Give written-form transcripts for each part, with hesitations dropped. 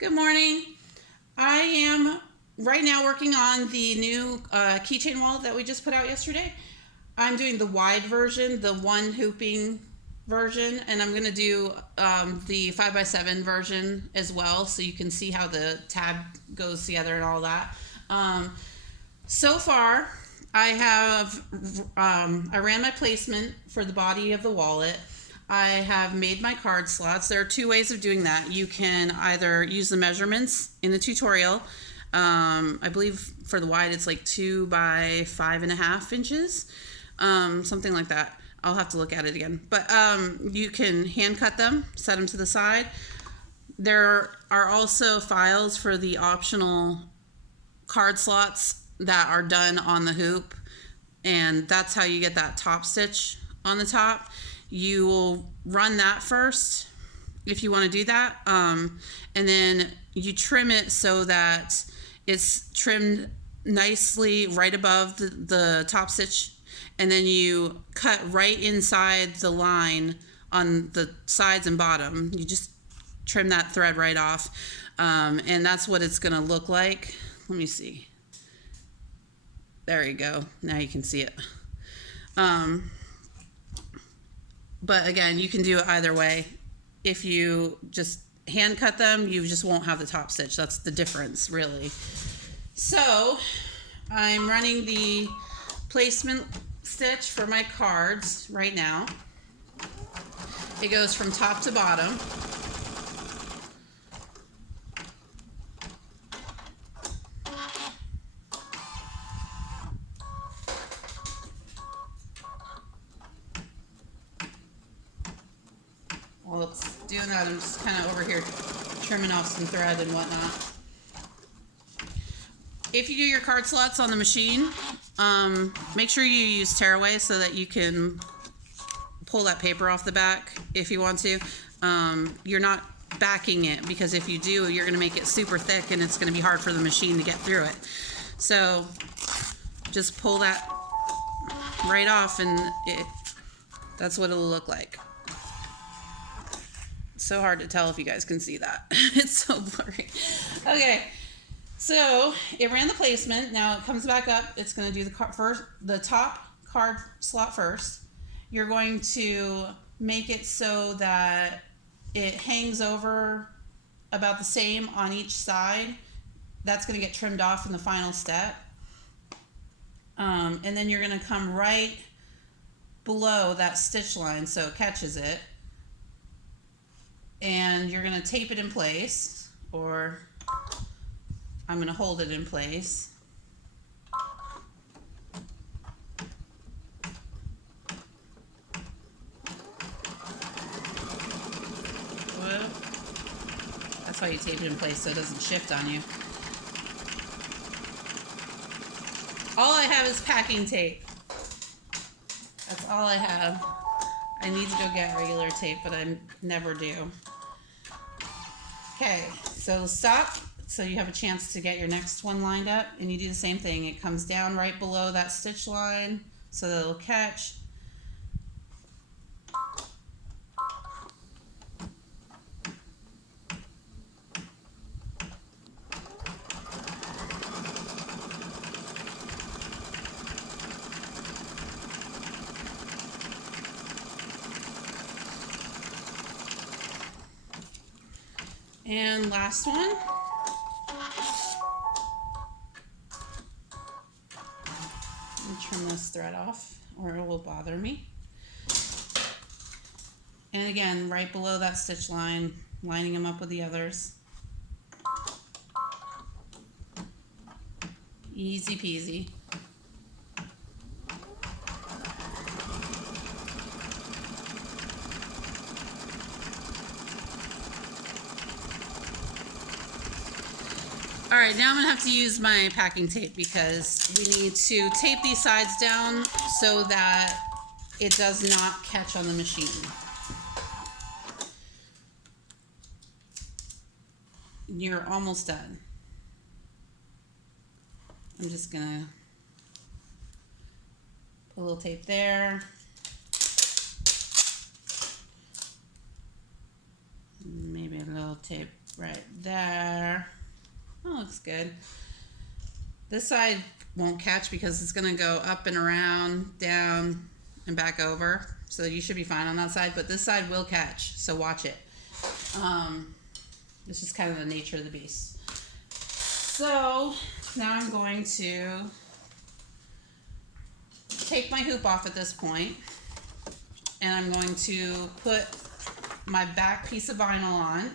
Good morning. I am right now working on the new keychain wallet that we just put out yesterday. I'm doing the wide version, the one hooping version, and I'm going to do the 5x7 version as well, so you can see how the tab goes together and all that. So far, I ran my placement for the body of the wallet. I have made my card slots. There are two ways of doing that. You can either use the measurements in the tutorial. I believe for the wide it's like 2 by 5.5 inches, something like that. I'll have to look at it again. But you can hand cut them, set them to the side. There are also files for the optional card slots that are done on the hoop, and that's how you get that top stitch on the top. You will run that first if you want to do that, and then you trim it so that it's trimmed nicely right above the top stitch, and then you cut right inside the line on the sides and bottom. You just trim that thread right off, and that's what it's going to look like. Let me see. There you go. Now you can see it. But again, you can do it either way. If you just hand cut them, you just won't have the top stitch. That's the difference, really. So I'm running the placement stitch for my cards right now. It goes from top to bottom. While it's doing that, I'm just kind of over here trimming off some thread and whatnot. If you do your card slots on the machine, make sure you use tearaway so that you can pull that paper off the back if you want to. You're not backing it, because if you do, you're going to make it super thick and it's going to be hard for the machine to get through it. So just pull that right off, and that's what it'll look like. So hard to tell if you guys can see that. It's so blurry. Okay, so it ran the placement. Now it comes back up. It's going to do the top card slot first. You're going to make it so that it hangs over about the same on each side. That's going to get trimmed off in the final step. And then you're going to come right below that stitch line so it catches it. And you're going to tape it in place, or I'm going to hold it in place. Whoa. That's why you tape it in place, so it doesn't shift on you. All I have is packing tape. That's all I have. I need to go get regular tape, but I never do. Okay, so stop, so you have a chance to get your next one lined up, and you do the same thing. It comes down right below that stitch line so that it'll catch. And last one. Let me trim this thread off or it will bother me. And again, right below that stitch line, lining them up with the others. Easy peasy. All right, now I'm gonna have to use my packing tape, because we need to tape these sides down so that it does not catch on the machine. You're almost done. I'm just gonna put a little tape there. Maybe a little duct tape right there. That looks good. This side won't catch because it's going to go up and around, down, and back over. So you should be fine on that side, but this side will catch, so watch it. This is kind of the nature of the beast. So now I'm going to take my hoop off at this point, and I'm going to put my back piece of vinyl on.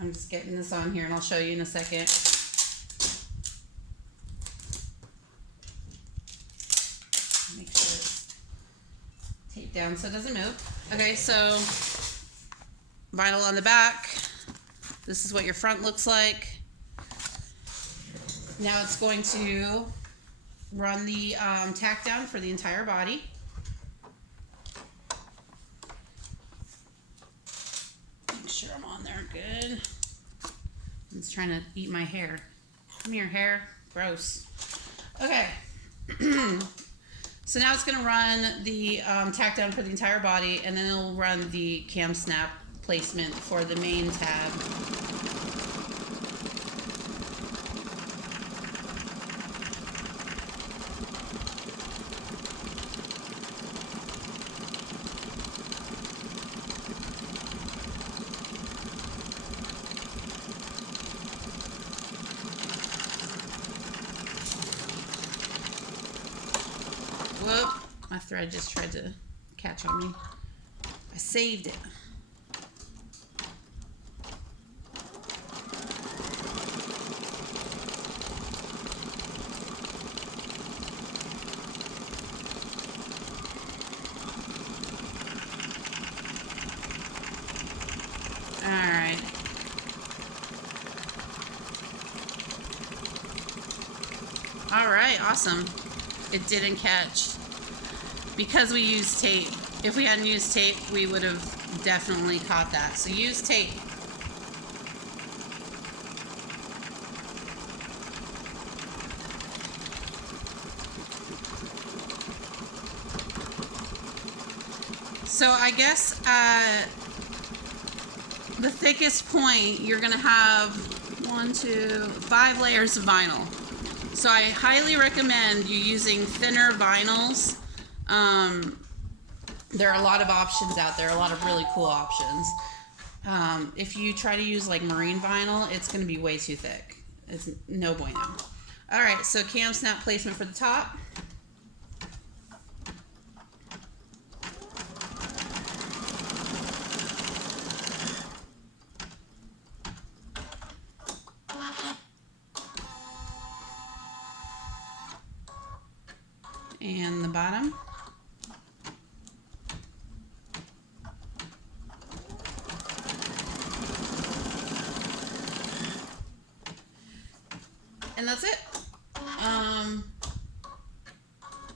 I'm just getting this on here and I'll show you in a second. Make sure it's taped down so it doesn't move. Okay, so vinyl on the back. This is what your front looks like. Now it's going to run the tack down for the entire body. Make sure I'm on there good. It's trying to eat my hair. Come here, hair. Gross. Okay. So now it's going to run the tack down for the entire body, and then it'll run the cam snap placement for the main tab. Whoop, my thread just tried to catch on me. I saved it. All right. All right, awesome. It didn't catch because we used tape. If we hadn't used tape, we would have definitely caught that. So use tape. So I guess the thickest point, you're gonna have 5 layers of vinyl. So I highly recommend you using thinner vinyls. There are a lot of options out there, a lot of really cool options. If you try to use like marine vinyl, it's going to be way too thick. It's no bueno. All right, so cam snap placement for the top. And the bottom. And that's it.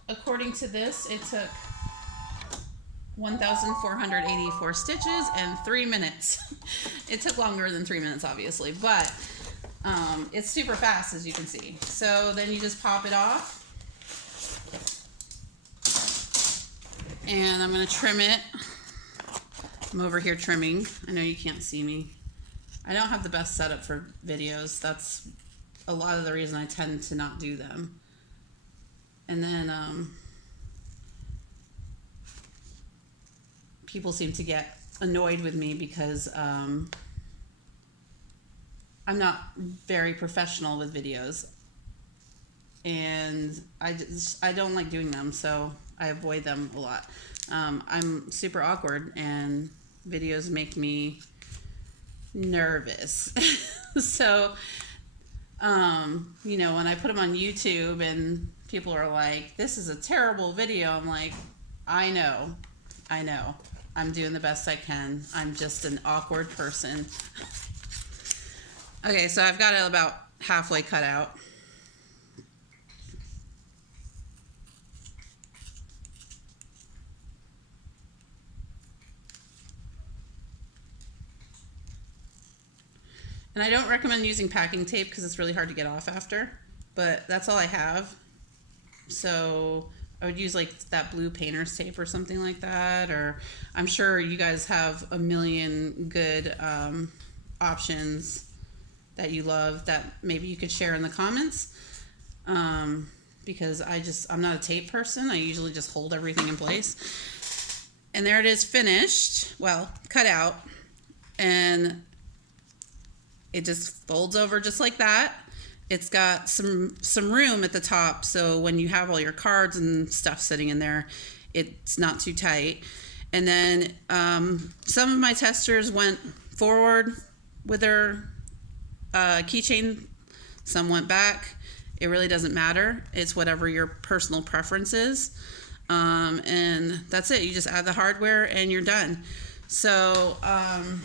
According to this, it took 1,484 stitches and 3 minutes. It took longer than 3 minutes, obviously, but it's super fast, as you can see. So then you just pop it off. And I'm going to trim it. I'm over here trimming. I know you can't see me. I don't have the best setup for videos. That's a lot of the reason I tend to not do them. And then people seem to get annoyed with me because I'm not very professional with videos. And I don't like doing them, so I avoid them a lot. I'm super awkward, and videos make me nervous. So, you know, when I put them on YouTube and people are like, this is a terrible video, I'm like, I know. I'm doing the best I can. I'm just an awkward person. Okay, so I've got it about halfway cut out. And I don't recommend using packing tape because it's really hard to get off after, but that's all I have. So I would use like that blue painter's tape or something like that, or I'm sure you guys have a million good options that you love that maybe you could share in the comments. Because I'm not a tape person. I usually just hold everything in place. And there it is, finished. Well, cut out. And it just folds over just like that. It's got some room at the top, so when you have all your cards and stuff sitting in there, it's not too tight. And then some of my testers went forward with their keychain. Some went back. It really doesn't matter. It's whatever your personal preference is. And that's it. You just add the hardware and you're done. So I'm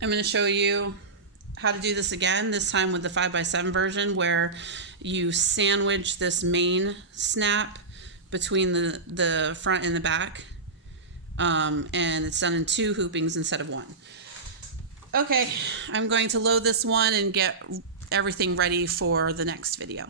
going to show you how to do this again, this time with the 5x7 version, where you sandwich this main snap between the front and the back. And it's done in 2 hoopings instead of 1. Okay, I'm going to load this one and get everything ready for the next video.